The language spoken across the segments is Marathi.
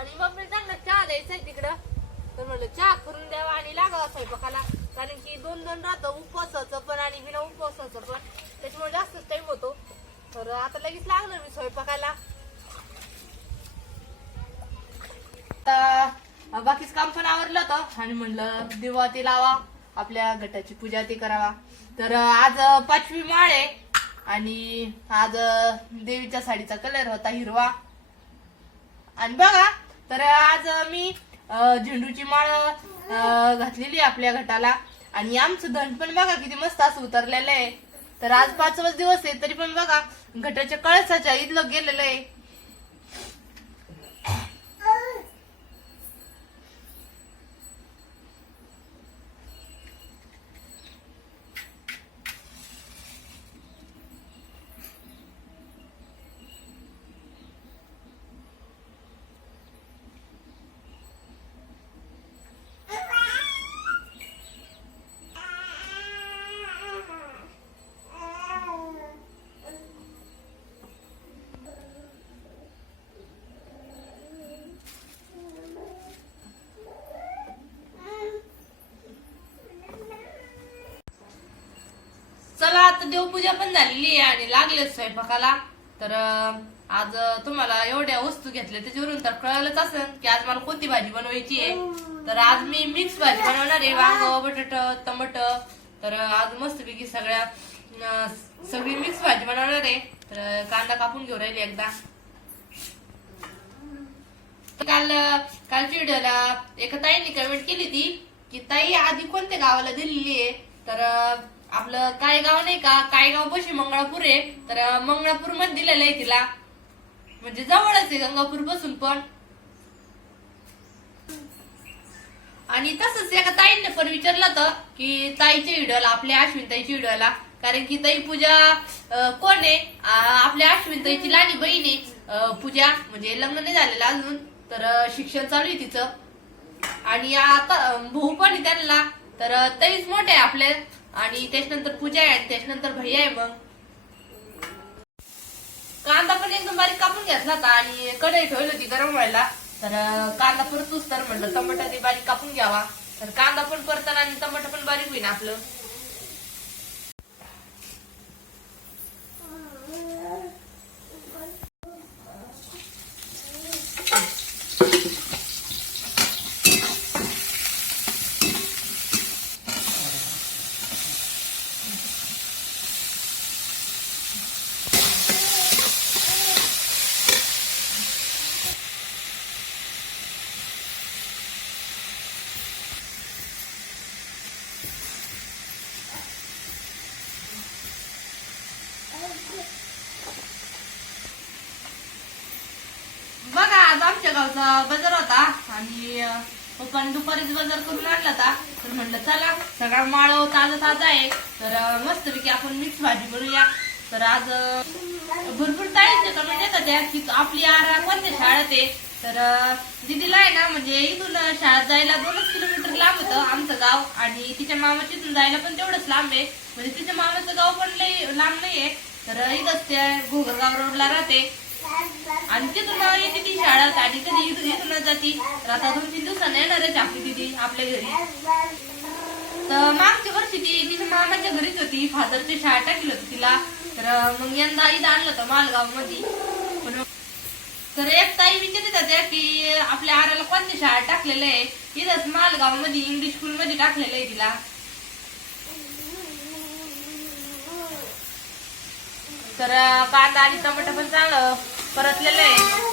आणि मम्मी चांगला चहा द्यायचा तिकडं. तर म्हणलं चहा करून द्यावा आणि लागावा स्वयंपाकाला. कारण की दोन दोन राहतं उपवासाचं पण आणि बिना उपवासाचं पण. त्याच्यामुळे जास्तच टाइम होतो. तर आता लगेच लागलो मी स्वयंपाकाला. बाकीच काम पण आवरलं होतं. आणि म्हणलं दिवा ते लावा आपल्या गटाची पूजा ते करावा. तर आज पाचवी माळ आहे. आणि आज देवीच्या साडीचा कलर होता हिरवा. आणि बघा तर आज मी झेंडूची माळ घातलेली आहे आपल्या घटाला. आणि आमचं धन पण बघा किती मस्त असं उतरलेलं आहे. तर आज पाचवाच दिवस आहे तरी पण बघा घटाच्या कळसाच्या इथलं गेलेलं आहे. आता देवपूजा पण झालेली आहे आणि लागले स्वयंपाकाला. तर आज तुम्हाला एवढ्या वस्तू घेतल्या त्याच्यावरून तर कळलंच असेल की आज मला कोणती भाजी बनवायची आहे. तर आज मी मिक्स भाजी बनवणार आहे वांग बटाट टमाट. तर आज मस्तपैकी सगळ्या सगळी मिक्स भाजी बनवणार आहे. तर कांदा कापून घेऊ राहिली एकदा. काल कालच्या व्हिडिओला एका ताईंनी कमेंट केली ती की ताई आधी कोणत्या गावाला दिलेली आहे? तर आपलं काय गाव नाही का? काय गाव पशी मंगळापूर आहे. तर मंगळापूरमध्ये दिलेलं आहे तिला. म्हणजे जवळच आहे गंगापूरपासून पण. आणि तसंच एका ताईंनी पण विचारलं होतं की ताईच्या व्हिडिओला आपल्या अश्विन ताईच्या व्हिडिओला. कारण की ताई पूजा कोण आहे? आपल्या अश्विन ताईची लहानी बहीण आहे पूजा. म्हणजे लग्न नाही झालेलं अजून. तर शिक्षण चालू आहे तिचं. आणि आता भाऊ पण आहे त्यांना. तर ताईच मोठे आहे आपल्या आणि त्याच्यानंतर पूजा आहे त्याच्यानंतर भैया आहे मग. कांदा पण एकदम बारीक कापून घेतला होता आणि कढई ठेवली होती गरम व्हायला. तर कांदा परतूच तर म्हणलं टमाटा ते बारीक कापून घ्यावा. तर कांदा पण परताना आणि टमाटा पण बारीक होईल आपलं बघा आज आमच्या बजार बाजार होता आणि पप्पाने दुपारीच बाजार करून आणला होता. तर म्हणलं चला सगळा माळ ताजा ताजा आहे. तर मस्त मस्तपैकी आपण मिक्स भाजी बनवूया. तर आज भरपूर ताईंचे कमेंट येतात त्या की आपली आरा कोणत्या शाळेत आहे? तर दिदीला आहे ना म्हणजे इथून शाळेत जायला दोनच किलोमीटर लांब होतं आमचं गाव. आणि तिच्या मामाच्या इथून जायला पण तेवढंच लांब आहे. म्हणजे तिच्या मामाचं गाव पण लई लांब नाहीये. तर इथंच त्या घोगरगाव रोडला राहते. आणि तिथून येते ती शाळेत आणि कधी इथून इथूनच जाती. तर आता दोन तीन दिवसांनी येणारच आपली दिदी आपल्या घरी. तर मागच्या वर्षी ती तिच्या मामाच्या घरीच होती. फादरची शाळा टाकली होती तिला. तर मग यंदा इथं आणलं होतं मालगावमध्ये तर एक ताई विचारत होत्या की आपल्या आराला कोणत्या शाळा टाकलेलं आहे? इथंच मालगावमध्ये इंग्लिश स्कूल मध्ये टाकलेलं आहे तिला. तर कांदा आणि टमाटा पण चांगलं. परतलेलं आहे.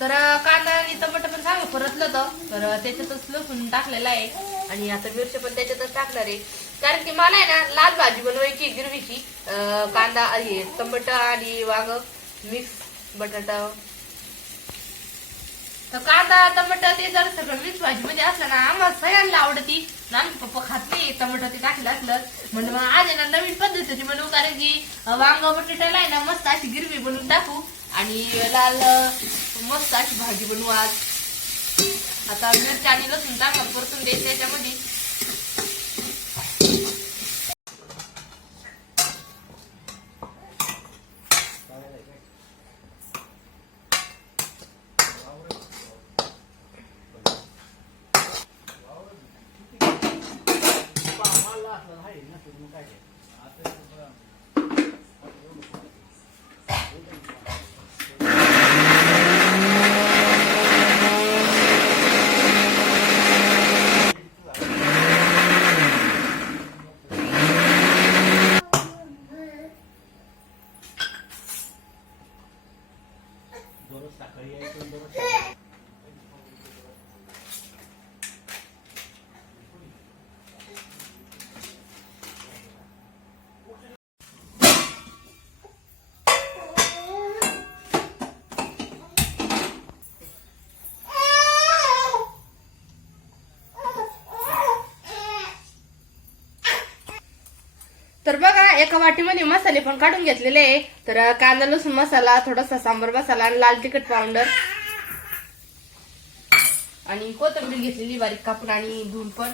तर कांदा आणि टमाटर पण चांगलं परतलं तर तर त्याच्यातच लसूण टाकलेलं आहे. आणि आता मिरची पण त्याच्यातच टाकणार आहे. कारण की मला आहे ना लाल भाजी बनवायची गिरवीची कांदा हे टमाटर आणि वांग मिक्स बटाटा. तर कांदा टमाटर ते जर सगळं मिक्स भाजी म्हणजे असलं ना आम्हाला सगळ्यांना आवडती. ना आमचे पप्पा खात नाही टमाटर ते टाकलं असलं. म्हणून मग आज ना नवीन पद्धतीची म्हणू कारण की वांग बटाट्याला आहे ना मस्त अशी गिरवी बनवून टाकू. आणि लाल मस्त अशी भाजी बनवू आज. आता मिरची आणि लसूण चांगलं परतून द्यायचं त्याच्यामध्ये तर बघा एका वाटीमध्ये मसाले पण काढून घेतलेले आहे. तर कांदा लसूण मसाला थोडासा सांबर मसाला आणि लाल तिखट पावडर. आणि कोथिंबीर घेतलेली बारीक कापून आणि धुवून पण.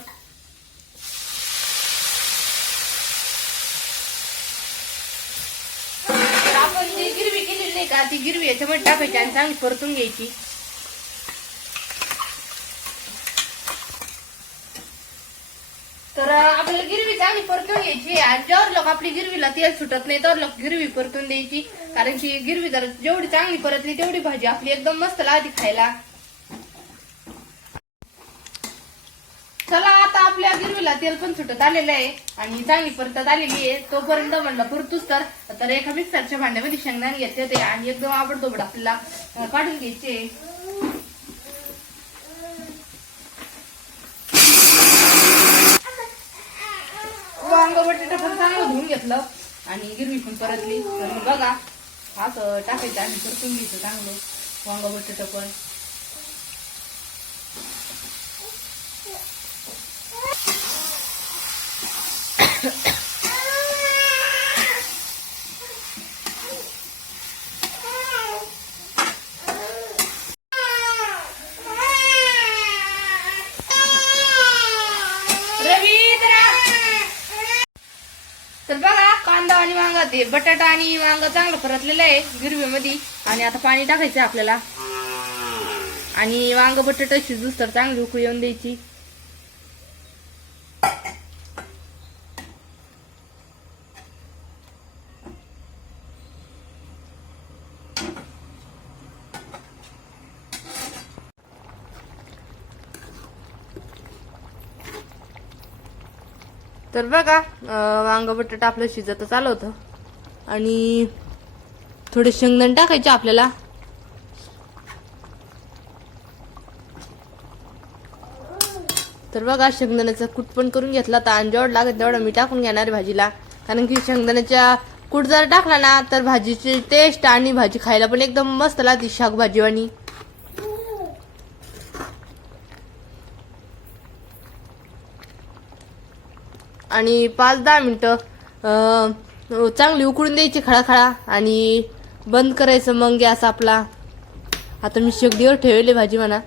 आपण जी गिरवी केलेली नाही का ती गिरवी याच्यामध्ये टाकायची आणि चांगली परतून घ्यायची. तर आपल्याला गिरवी चांगली परतून घ्यायची. आणि जेव्हा लोक आपली गिरवीला तेल सुटत नाही तर लोक गिरवी परतून द्यायची. कारण की गिरवी जर जेवढी चांगली परतली तेवढी भाजी आपली एकदम मस्त लागते खायला. चला आता आपल्या गिरवीला तेल पण सुटत आलेलं आहे. आणि चांगली परतत आलेली आहे. तोपर्यंत म्हणलं परतूच तर. तर एका मिक्सरच्या भांड्यामध्ये शेंगदाणे घेते ते आणि एकदम आवडतोबड आपल्याला काढून घ्यायचे वांग बटाटा पण चांगलं धुवून घेतलं आणि गिरवी पण परतली. तर बघा असं टाकायचं आणि परतून घ्यायचं चांगलं. वांग बटाटा पण. रवी जरा. तर बघा कांदा बटाटा आणि वांग चांगलं परतलेलं आहे गिरवीमध्ये आणि आता पाणी टाकायचं आपल्याला. आणि वांग बटाटा शिजूस तर चांगली उकळी येऊन द्यायची. तर बघा वांग बटाटा आपलं शिजतच आलं होतं. आणि थोडे शेंगदाणे टाकायचे आपल्याला. तर बघा शेंगदाण्याचा कूट पण करून घेतला. तर आणि जेवढं लागेल तेवढं मी टाकून घेणार आहे भाजीला. कारण की शेंगदाण्याच्या कूट जर टाकला ना तर भाजीची टेस्ट आणि भाजी खायला पण एकदम मस्त लागते शाकभाजीवाणी. आणि पाच दहा मिनटं हो, चांगली उकळून द्यायची खळाखळा आणि बंद करायचं मग गॅस आपला. आता मी शेगडीवर ठेवले भाजी म्हणा.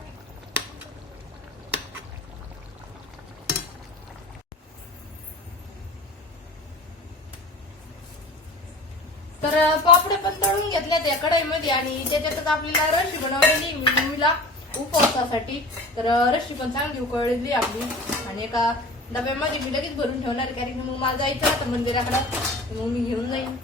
तर पापडे पण तळून घेतल्या त्या कढाईमध्ये आणि त्याच्यातच आपल्याला रशी बनवलेली मम्मीला उपवासासाठी. तर रशी पण चांगली उकळलेली आपली. आणि एका डब्यामध्ये मी लगेच भरून ठेवणार आहे, कारण की मग मला जायचं आता मंदिराकडं मग मी घेऊन जाईन.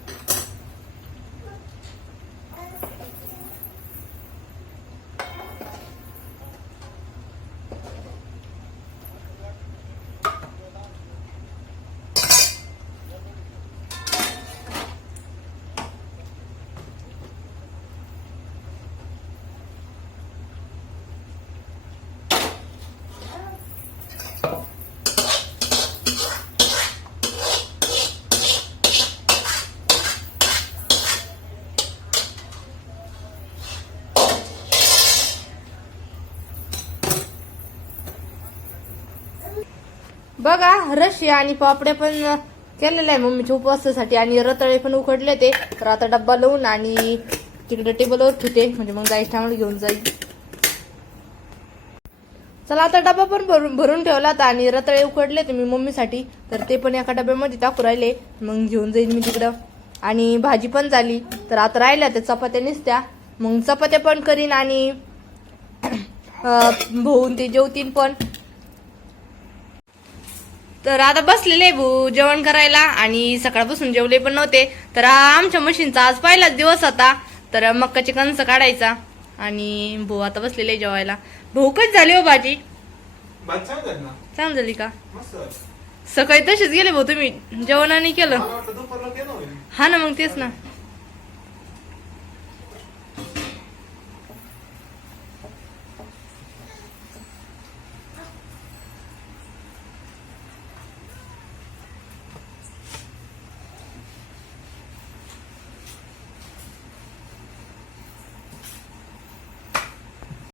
बघा रशी आणि पापड्या पण केलेले आहे मम्मीच्या उपवासासाठी आणि रताळे पण उकडले ते. तर आता डब्बा लावून आणि तिकडे टेबलवर ठेवते. म्हणजे मग जायच्या टायमाला घेऊन जाईल चला आता डबा पण भरून भरून ठेवला होता आणि रताळे उकडले ते मी मम्मीसाठी. तर ते पण एका डब्यामध्ये टाकू राहिले. मग घेऊन जाईन मी तिकडं. आणि भाजी पण झाली. तर आता राहिल्या त्या चपात्या निसत्या. मग चपात्या पण करीन आणि अं, भाऊन ते जेवतीन पण. तर आता बसलेले भाऊ जेवण करायला आणि सकाळपासून जेवले पण नव्हते. तर आमच्या मशीनचा आज पहिलाच दिवस होता. तर मक्काची कणस काढायचा आणि भाऊ आता बसलेले जेवायला. भाऊ कधी झाली हो भाजी? चांगली झाली का? सकाळी तसेच गेले भाऊ तुम्ही. जेवणाने केलं. मला वाटलं दुपारला केलं हा ना मग तेच ना.